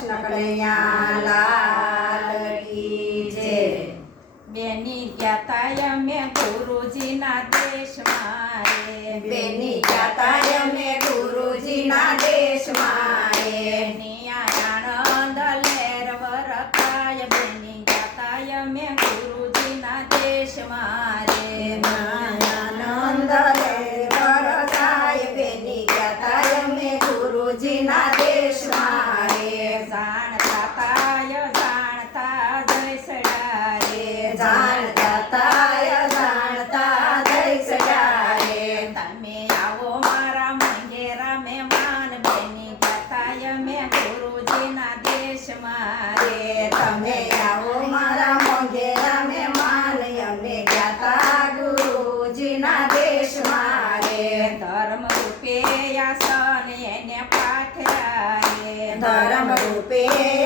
કૃષ્ણ કનૈયા લાલ કી જય। બેની ગયા તા અમે ગુરુજીના દેશમાં રે, બેની ગયા તા અમે ગુરુજીના દેશમાં રે। આનંદ લેર વરતાય, બેની ગયા તા અમે ગુરુજીના દેશમાં રે। આનંદ લેર વરતાય, બેની ગયા તા અમે ગુરુજીના દેશમાં રે। જાણતા તાય જાણતા જયસડા રે, જાણતા તાય જાણતા જયસડા રે। તમે આવો મારા મંગેરા મહેમાન, બેની ગયા તા અમે ગુરુજીના દેશમાં રે। તમે આવો મારા મોંઘેરા મહેમાન, અમે ગયા તા ગુરુજીના દેશમાં રે। ધર્મ રૂપે આસન એને પાથર્યા રે, ધર્મ રૂપે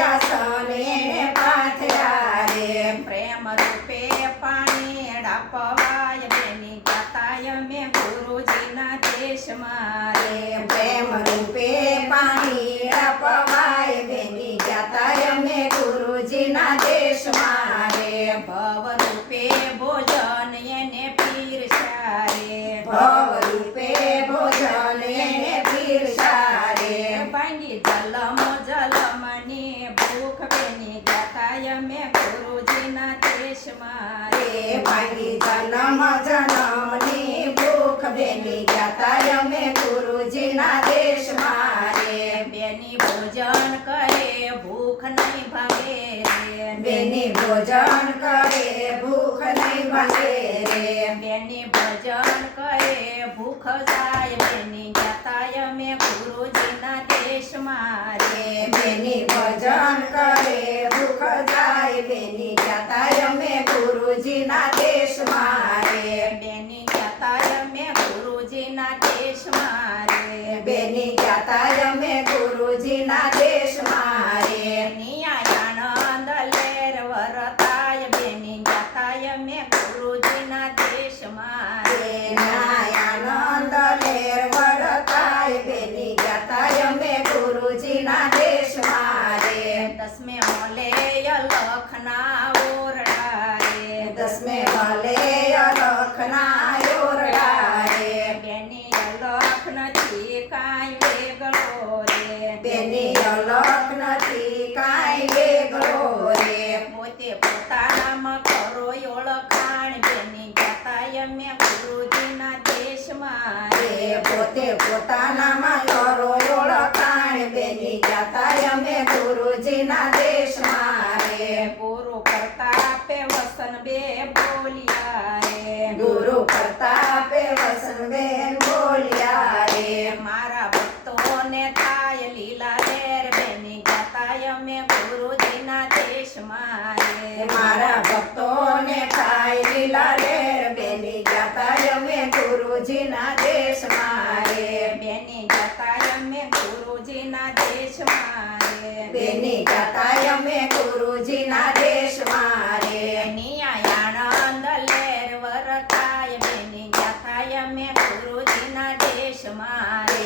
આસન એને પાથર્યા રે। પ્રેમ રૂપે પાણી પવાય, બેની ગયા તા અમે ગુરુજીના દેશમાં રે। પ્રેમ રૂપે પાણી પવાય, બેની ગયા તા અમે ગુરુજીના દેશમાં રે। ભવ રૂપે ભોજન એને પીરસ્યા રે, ભવ રૂપે ભોજન એને પીરસ્યા રે। ભાંગી જલમ જલમની ભૂખ, બેની ગયા તા અમે ગુરુજીના દેશમાં રે। ભાંગી જન્મ જન્મની ભૂખ, બેની ગયા તા અમે ગુરુજીના દેશમાં રે। બેની ભોજન કરે ભૂખ નહીં ભાંગે રે, બેની ભોજન કરે ભૂખ નહીં ભાંગે રે। બેની ભોજન કરે ભૂખ જાય, બેની ગયા તા અમે ગુરુજીના દેશમાં રે। બેની ભોજન કરે ભૂખ જાય, બેની ગયા તા અમે ગુરુજીના દેશમાં રે। બેની ગયા તા અમે ગુરુજીના દેશમાં રે। બેની ગયા તા અમે ગુરુજીના દેશમાં રે। આનંદ લેર વરતાય, બેની ગયા તા અમે ગુરુજીના દેશમાં રે। આનંદ લેર વરતાય, બેની ગયા તા અમે ગુરુજીના દેશમાં રે। દસમે મોલે લખના ઓરડા રે, દસમે ભલે અલખના ઓરડા રે। બેની અલખ નથી કાંઈ વેગળો રે, બેની અલખ નથી કાંઈ વેગળો રે। પોતે પોતાનામાં કરો ઓળખાણ, બેની ગયા તા અમે ગુરુજીના દેશમાં રે। પોતે પોતાનામાં કરો ઓળખાણ, બેની ગયા તા અમે ગુરુજીના દેશમાં રે। ગુરુ પ્રતાપે વસન બે બોલ્યા રે, ગુરુ પ્રતાપે વસનબેન બોલ્યા રે। મારા ભક્તોને થાય લીલા લેર, બેની ગયા તા અમે ગુરુજીના દેશમાં રે। મારા ભક્તોને થાય લીલા લેર, બેની ગયા તા અમે ગુરુજીના દેશમાં રે। બેની ગયા તા અમે ગુરુજીના દેશમાં રે। બેની ગયા તા અમે ગુરુજીના દેશમાં રે। આનંદ લેર વરતાય, બેની ગયા તા અમે ગુરુજીના દેશમાં રે।